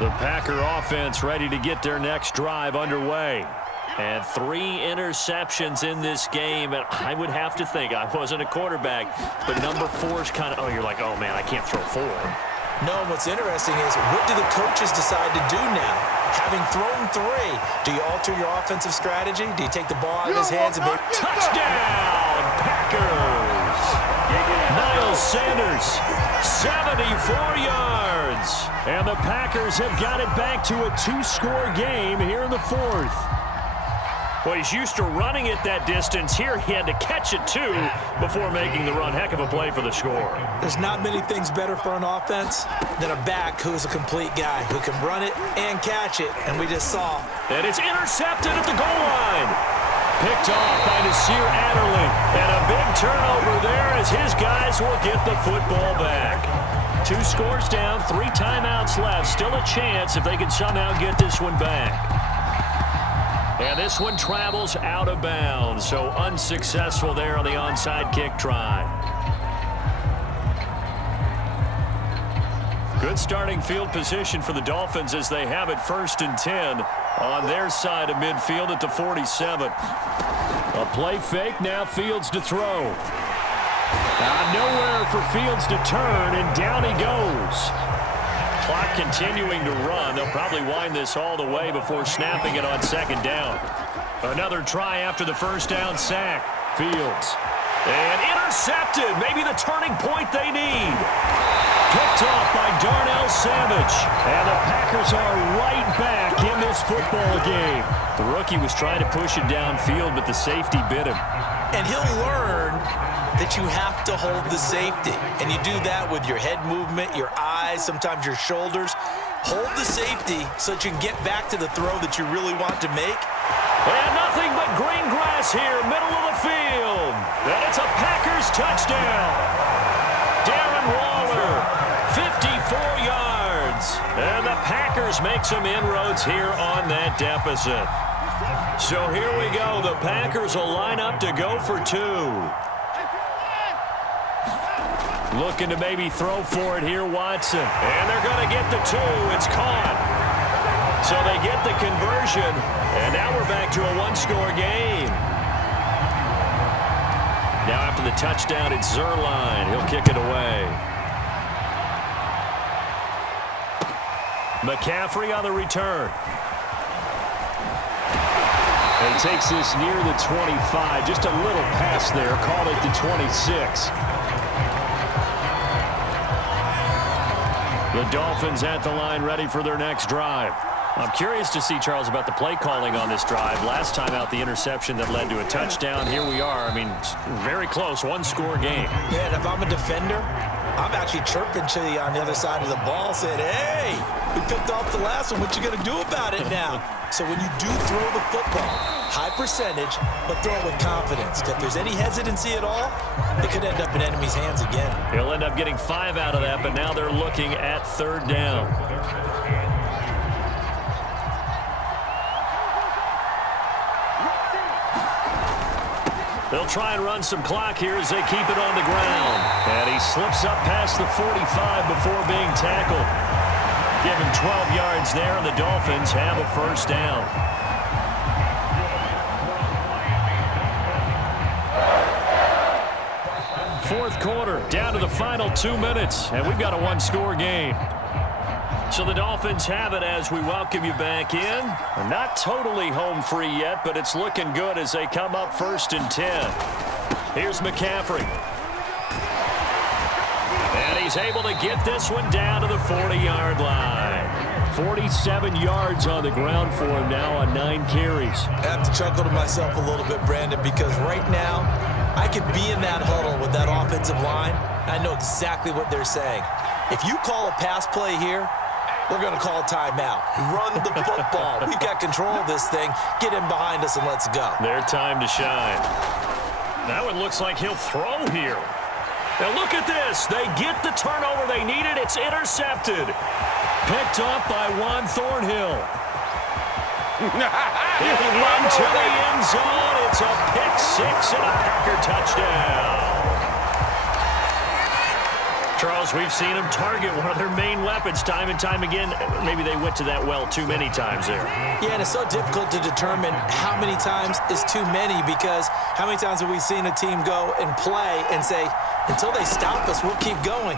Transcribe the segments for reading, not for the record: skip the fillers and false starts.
The Packer offense ready to get their next drive underway. And 3 interceptions in this game. And I would have to think, I wasn't a quarterback, but number 4 is kind of, you're like, oh, man, I can't throw 4. No, what's interesting is what do the coaches decide to do now? Having thrown 3, do you alter your offensive strategy? Do you take the ball out of his hands and maybe... Touchdown, Packers! Miles Sanders, 74 yards. And the Packers have got it back to a 2-score game here in the 4th. Well, he's used to running it that distance. Here he had to catch it, too, before making the run. Heck of a play for the score. There's not many things better for an offense than a back who's a complete guy who can run it and catch it, and we just saw. And it's intercepted at the goal line. Picked off by Nasir Adderley. And a big turnover there as his guys will get the football back. 2 scores down, 3 timeouts left. Still a chance if they can somehow get this one back. And this one travels out of bounds, so unsuccessful there on the onside kick try. Good starting field position for the Dolphins as they have it 1st and 10 on their side of midfield at the 47. A play fake, now Fields to throw. Nowhere for Fields to turn, and down he goes. Clock continuing to run. They'll probably wind this all the way before snapping it on 2nd down. Another try after the 1st down sack. Fields. And intercepted. Maybe the turning point they need. Picked off by Darnell Savage. And the Packers are right back in this football game. The rookie was trying to push it downfield, but the safety bit him. And he'll learn that you have to hold the safety. And you do that with your head movement, your eyes, sometimes your shoulders. Hold the safety so that you can get back to the throw that you really want to make. And nothing but green grass here, middle of the field. And it's a Packers touchdown. Darren Waller, 54 yards. And the Packers make some inroads here on that deficit. So here we go. The Packers will line up to go for 2. Looking to maybe throw for it here, Watson. And they're going to get the 2. It's caught. So they get the conversion. And now we're back to a 1-score game. Now after the touchdown, it's Zerline. He'll kick it away. McCaffrey on the return. And he takes this near the 25. Just a little pass there. Called it the 26. The Dolphins at the line ready for their next drive. I'm curious to see, Charles, about the play calling on this drive. Last time out, the interception that led to a touchdown. Here we are. I mean, very close, 1-score game. Yeah, and if I'm a defender, I'm actually chirping to you on the other side of the ball, saying, hey, we picked off the last one. What you going to do about it now? So when you do throw the football, high percentage, but throw it with confidence. If there's any hesitancy at all, it could end up in enemy's hands again. He'll end up getting 5 out of that, but now they're looking at 3rd down. They'll try and run some clock here as they keep it on the ground. And he slips up past the 45 before being tackled. Give him 12 yards there, and the Dolphins have a 1st down. Fourth quarter, down to the final 2 minutes, and we've got a 1-score game. So the Dolphins have it as we welcome you back in. Not totally home free yet, but it's looking good as they come up 1st and 10. Here's McCaffrey. And he's able to get this one down to the 40-yard line. 47 yards on the ground for him now on 9 carries. I have to chuckle to myself a little bit, Brandon, because right now I could be in that huddle with that offensive line. I know exactly what they're saying. If you call a pass play here, we're going to call a timeout. Run the football. We've got control of this thing. Get in behind us and let's go. Their time to shine. That one looks like he'll throw here. Now look at this. They get the turnover they needed. It's intercepted. Picked up by Juan Thornhill. He'll run to the end zone. It's a pick 6 and a Packer touchdown. Charles, we've seen them target one of their main weapons time and time again. Maybe they went to that well too many times there. Yeah, and it's so difficult to determine how many times is too many, because how many times have we seen a team go and play and say, until they stop us, we'll keep going.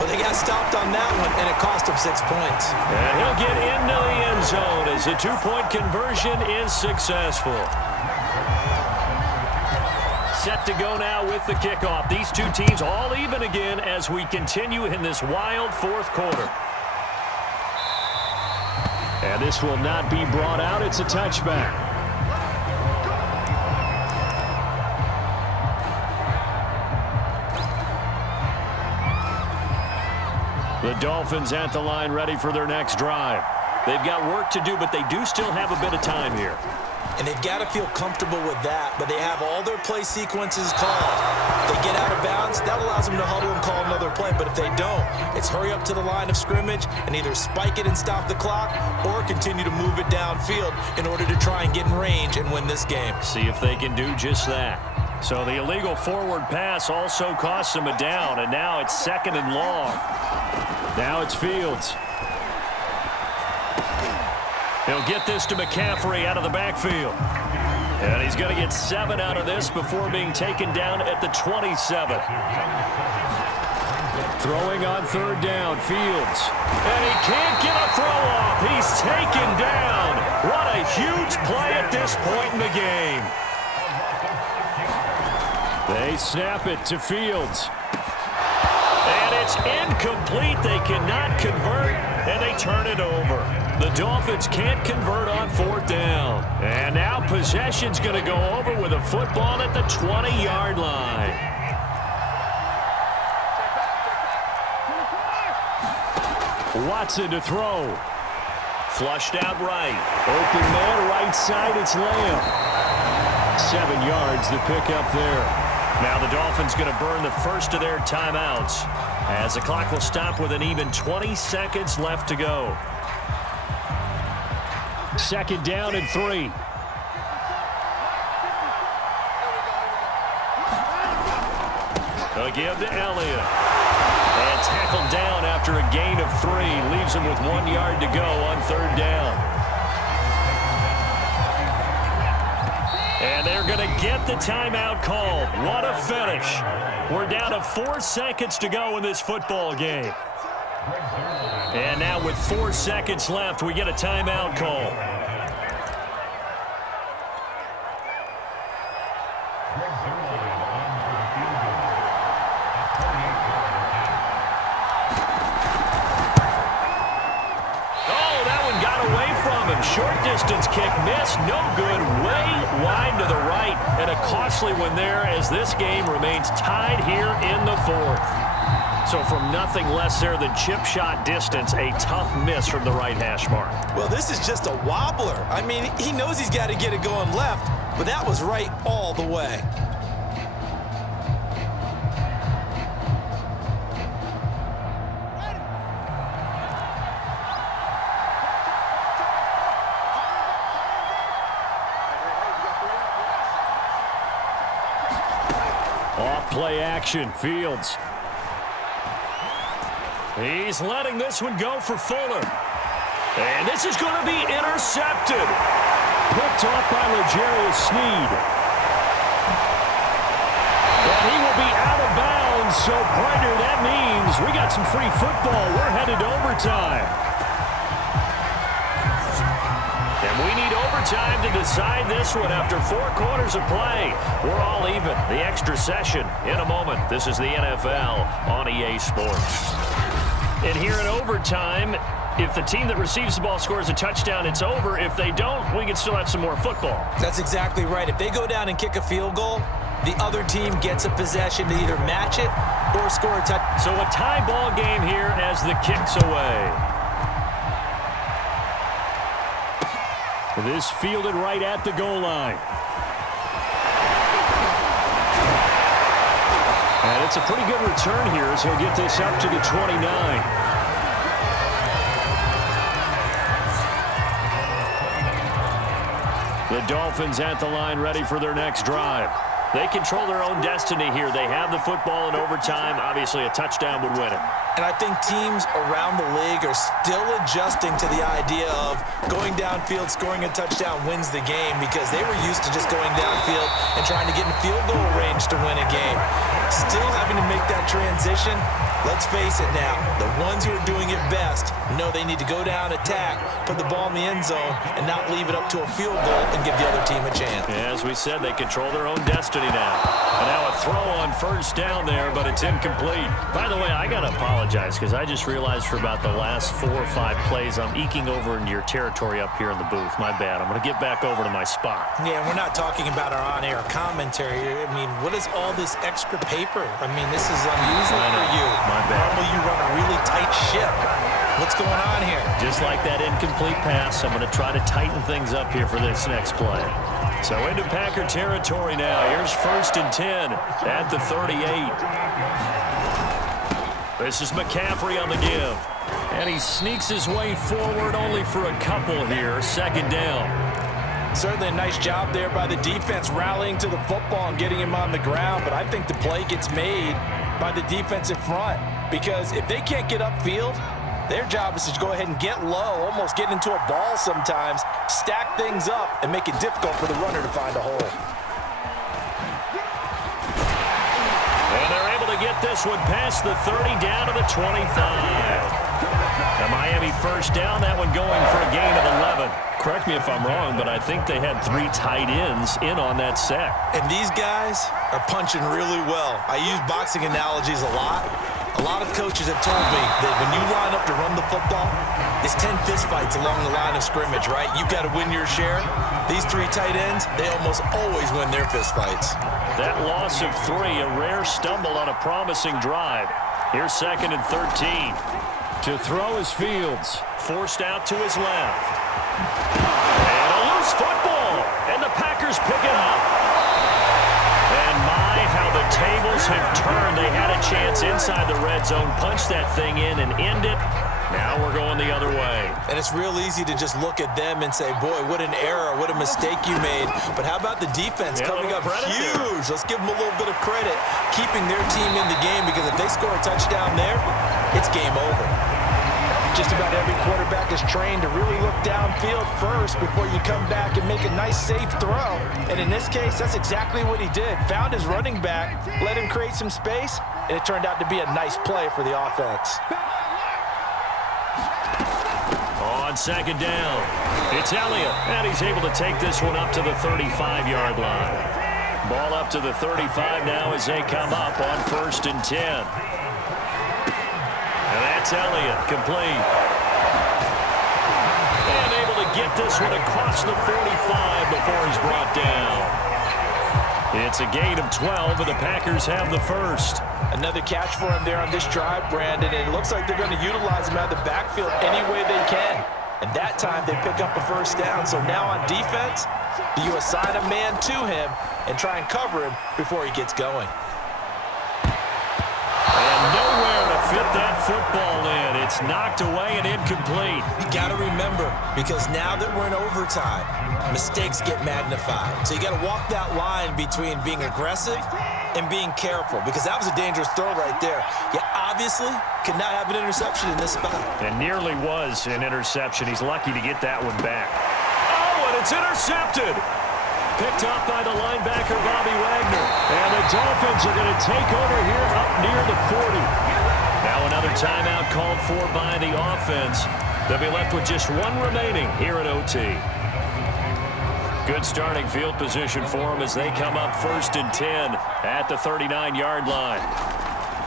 Well, they got stopped on that one, and it cost them 6 points. And he'll get into the end zone as the two-point conversion is successful. Set to go now with the kickoff. These two teams all even again as we continue in this wild fourth quarter. And this will not be brought out. It's a touchback. The Dolphins at the line, ready for their next drive. They've got work to do, but they do still have a bit of time here. And they've got to feel comfortable with that, but they have all their play sequences called. If they get out of bounds, that allows them to huddle and call another play. But if they don't, it's hurry up to the line of scrimmage and either spike it and stop the clock or continue to move it downfield in order to try and get in range and win this game. See if they can do just that. So the illegal forward pass also costs them a down, and now it's 2nd and long. Now it's Fields. He'll get this to McCaffrey out of the backfield. And he's going to get 7 out of this before being taken down at the 27. Throwing on 3rd down, Fields. And he can't get a throw off. He's taken down. What a huge play at this point in the game. They snap it to Fields. And it's incomplete. They cannot convert, and they turn it over. The Dolphins can't convert on 4th down. And now possession's going to go over with a football at the 20-yard line. Watson to throw. Flushed out right. Open man right side, it's Lamb. 7 yards the pick up there. Now the Dolphins going to burn the first of their timeouts as the clock will stop with an even 20 seconds left to go. 2nd down and 3. They'll give to Elliott. And tackled down after a gain of 3. Leaves him with 1 yard to go on 3rd down. And they're going to get the timeout called. What a finish. We're down to 4 seconds to go in this football game. And now with 4 seconds left, we get a timeout call. Oh, that one got away from him. Short distance kick missed. No good. Way wide to the right. And a costly one there as this game remains tied here in the 4th. So from nothing less there than chip shot distance, a tough miss from the right hash mark. Well, this is just a wobbler. I mean, he knows he's got to get it going left, but that was right all the way. Off play action, Fields. He's letting this one go for Fuller. And this is going to be intercepted. Picked off by L'Jarius Sneed. And he will be out of bounds. So, partner, that means we got some free football. We're headed to overtime. And we need overtime to decide this one after 4 quarters of play. We're all even. The extra session in a moment. This is the NFL on EA Sports. And here in overtime, if the team that receives the ball scores a touchdown, it's over. If they don't, we can still have some more football. That's exactly right. If they go down and kick a field goal, the other team gets a possession to either match it or score a touchdown. So a tie ball game here as the kick's away. This fielded right at the goal line. And it's a pretty good return here as he'll get this up to the 29. The Dolphins at the line ready for their next drive. They control their own destiny here. They have the football in overtime. Obviously, a touchdown would win it. And I think teams around the league are still adjusting to the idea of going downfield, scoring a touchdown wins the game, because they were used to just going downfield and trying to get in field goal range to win a game. Still having to make that transition. Let's face it now, the ones who are doing it best know they need to go down, attack, put the ball in the end zone, and not leave it up to a field goal and give the other team a chance. Yeah, as we said, they control their own destiny now. And now a throw on first down there, but it's incomplete. By the way, I got to apologize because I just realized for about the last 4 or 5 plays, I'm eking over into your territory up here in the booth. My bad. I'm going to get back over to my spot. Yeah, we're not talking about our on-air commentary. I mean, what is all this extra paper? I mean, this is unusual for you. My bad. Normally you run a really tight ship. What's going on here? Just like that incomplete pass, I'm going to try to tighten things up here for this next play. So into Packer territory now. Here's 1st and 10 at the 38. This is McCaffrey on the give. And he sneaks his way forward only for a couple here. 2nd down. Certainly a nice job there by the defense rallying to the football and getting him on the ground. But I think the play gets made by the defensive front, because if they can't get upfield, their job is to go ahead and get low, almost get into a ball sometimes, stack things up, and make it difficult for the runner to find a hole. And they're able to get this one past the 30 down to the 25. A Miami 1st down, that one going for a gain of 11. Correct me if I'm wrong, but I think they had 3 tight ends in on that set. And these guys are punching really well. I use boxing analogies a lot. A lot of coaches have told me that when you line up to run the football, it's 10 fistfights along the line of scrimmage, right? You've got to win your share. These 3 tight ends, they almost always win their fistfights. That loss of 3, a rare stumble on a promising drive. Here's 2nd and 13. To throw is Fields. Forced out to his left. And a loose football. And the Packers pick it up. And my, how the tables have turned. They had a chance inside the red zone, punch that thing in and end it. Now we're going the other way. And it's real easy to just look at them and say, boy, what an error, what a mistake you made. But how about the defense coming up huge? Let's give them a little bit of credit, keeping their team in the game, because if they score a touchdown there, it's game over. Just about every quarterback is trained to really look downfield first before you come back and make a nice, safe throw. And in this case, that's exactly what he did. Found his running back, let him create some space, and it turned out to be a nice play for the offense. On 2nd down, it's Elliott, and he's able to take this one up to the 35-yard line. Ball up to the 35 now as they come up on 1st and 10. And that's Elliott, complete. And able to get this one across the 45 before he's brought down. It's a gain of 12, and the Packers have the 1st. Another catch for him there on this drive, Brandon, and it looks like they're going to utilize him out of the backfield any way they can. And that time they pick up a 1st down. So now on defense, do you assign a man to him and try and cover him before he gets going? And nowhere to fit that football in. It's knocked away and incomplete. You got to remember, because now that we're in overtime, mistakes get magnified. So you got to walk that line between being aggressive and being careful, because that was a dangerous throw right there. You obviously could not have an interception in this spot. And nearly was an interception. He's lucky to get that one back. Oh, and it's intercepted. Picked off by the linebacker, Bobby Wagner. And the Dolphins are going to take over here up near the 40. Now another timeout called for by the offense. They'll be left with just 1 remaining here at OT. Good starting field position for them as they come up 1st and 10 at the 39-yard line.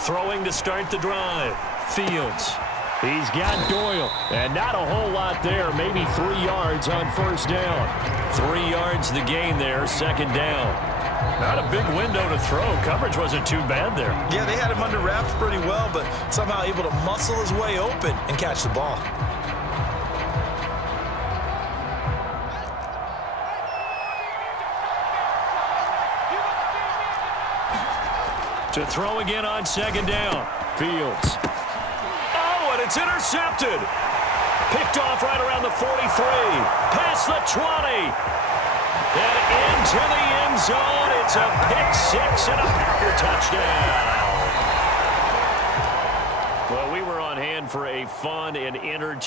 Throwing to start the drive. Fields. He's got Doyle. And not a whole lot there. Maybe 3 yards on 1st down. 3 yards the gain there. 2nd down. Not a big window to throw. Coverage wasn't too bad there. Yeah, they had him under wraps pretty well, but somehow able to muscle his way open and catch the ball. To throw again on 2nd down. Fields. Oh, and it's intercepted. Picked off right around the 43. Past the 20. And into the end zone. It's a pick six and a Packer touchdown. Well, we were on hand for a fun and entertaining